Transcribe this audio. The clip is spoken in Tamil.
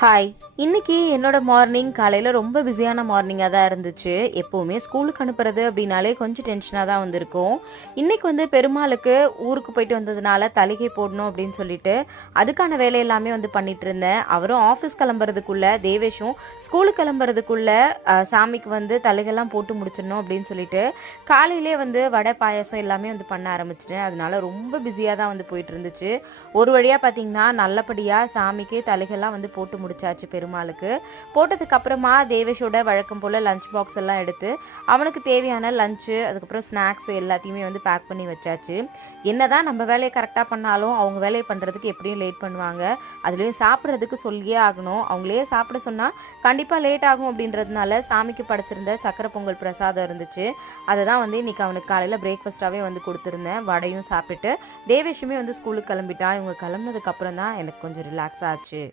ஹாய். இன்னைக்கு என்னோட மார்னிங் காலையில ரொம்ப பிஸியான மார்னிங்கா தான் இருந்துச்சு. எப்பவுமே ஸ்கூலுக்கு அனுப்புறது அப்படின்னாலே கொஞ்சம் டென்ஷனா தான் வந்திருக்கும். இன்னைக்கு பெருமாளுக்கு ஊருக்கு போயிட்டு வந்ததுனால தலிகை போடணும் அப்படின்னு சொல்லிட்டு அதுக்கான வேலை எல்லாமே பண்ணிட்டு இருந்தேன். அவரும் ஆஃபீஸ் கிளம்புறதுக்குள்ள தேவேஷும் ஸ்கூலுக்கு கிளம்புறதுக்குள்ள சாமிக்கு தலிகைலாம் போட்டு முடிச்சிடணும் அப்படின்னு சொல்லிட்டு காலையிலே வடை பாயாசம் எல்லாமே பண்ண ஆரம்பிச்சிட்டேன். அதனால ரொம்ப பிஸியா தான் போயிட்டு இருந்துச்சு. ஒரு வழியா பாத்தீங்கன்னா நல்லபடியா சாமிக்கு தலிகைலாம் போட்டு முடிச்சாச்சு. பெருமாளுக்கு போட்டதுக்கு அப்புறமா தேவேஷோட வழக்கம் போல லஞ்ச் பாக்ஸ் எல்லாம் எடுத்து அவனுக்கு தேவையான லஞ்சு அதுக்கப்புறம் ஸ்நாக்ஸ் எல்லாத்தையுமே பேக் பண்ணி வச்சாச்சு. என்னதான் நம்ம வேலையை கரெக்டாக பண்ணாலும் அவங்க வேலையை பண்ணுறதுக்கு எப்படியும் லேட் பண்ணுவாங்க. அதுலேயும் சாப்பிட்றதுக்கு சொல்லியே ஆகணும். அவங்களே சாப்பிட சொன்னால் கண்டிப்பாக லேட் ஆகும் அப்படின்றதுனால சாமிக்கு படைச்சிருந்த சக்கரை பொங்கல் பிரசாதம் இருந்துச்சு. அதை தான் இன்னைக்கு அவனுக்கு காலையில் பிரேக்ஃபாஸ்ட்டாகவே கொடுத்துருந்தேன். வடையும் சாப்பிட்டுட்டு தேவேஷுமே ஸ்கூலுக்கு கிளம்பிட்டான். இவங்க கிளம்புனதுக்கு அப்புறம் தான் எனக்கு கொஞ்சம் ரிலாக்ஸ் ஆச்சு.